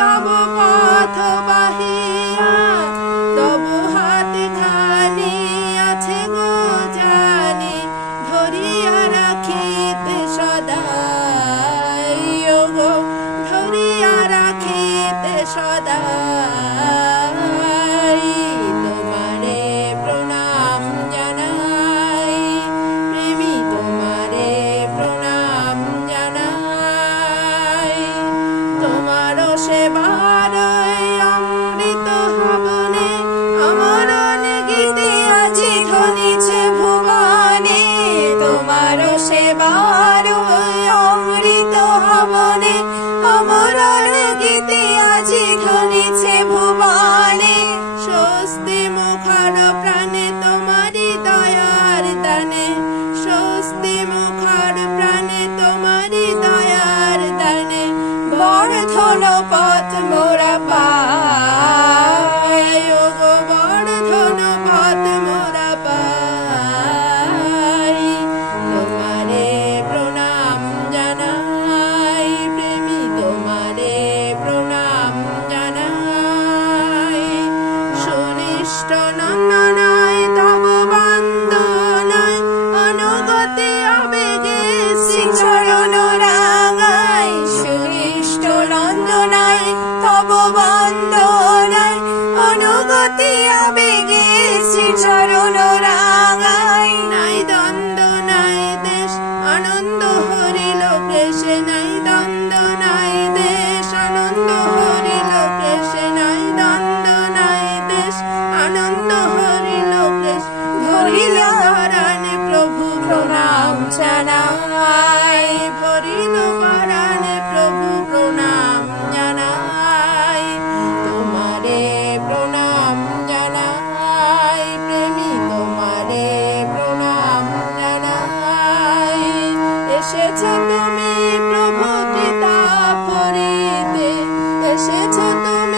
তব পথ বাহিয়া, তব হাত খানি আছে গো জানি, ধরিয়া রাখিতে সদাই গো, ধরিয়া রাখিতে সদাই। তোমারে প্রণাম জানাই প্রেমী, তোমারে প্রণাম জানাই। তোমার সেবার অমৃত হবনে আমরণ গীতে আজি ধ্বনিছে ভুবনে। তোমার সেবার অমৃত হবনে আমরণ গীতে আজি ধ্বনিছে ভুবনে। স্বস্তি মুখার প্রাণে তোমারি দয়ার দানে, স্বস্তি মুখার প্রাণে তোমারি দয়ার দানে। বর্ধন পথ মোরা পাই গো, বর্ধন পথ মোরা পাই। তোমারে প্রণাম জানাই প্রেমী, তোমারে প্রণাম জানাই। সুনিষ্ট নন্দনায় তব বন্দনায়, অনুগতি আবেগে শ্রীচরণ রাঙাই। সুনিষ্ট নন্দনায় তব বন্দনায়, অনুগতি আবেগে শ্রীচরণ রাঙাই। নাই দ্বন্দ্ব নাই দেশ আনন্দ হরিল কেশে, নাই দ্বন্দ্ব নাই দেশ আনন্দ হরিল কেশে। নাই দ্বন্দ্ব নাই দেশ আনন্দ হরিল কেশ, ভরিল পরাণে প্রভু প্রণাম জানাই। ভরিল পরাণে প্রভু প্রণাম জানাই। তোমারে প্রণাম জানাই প্রেমী, তোমারে প্রণাম জানাই। এসেছ তুমি প্রভু পিতা পরিতে, এসেছ তুমি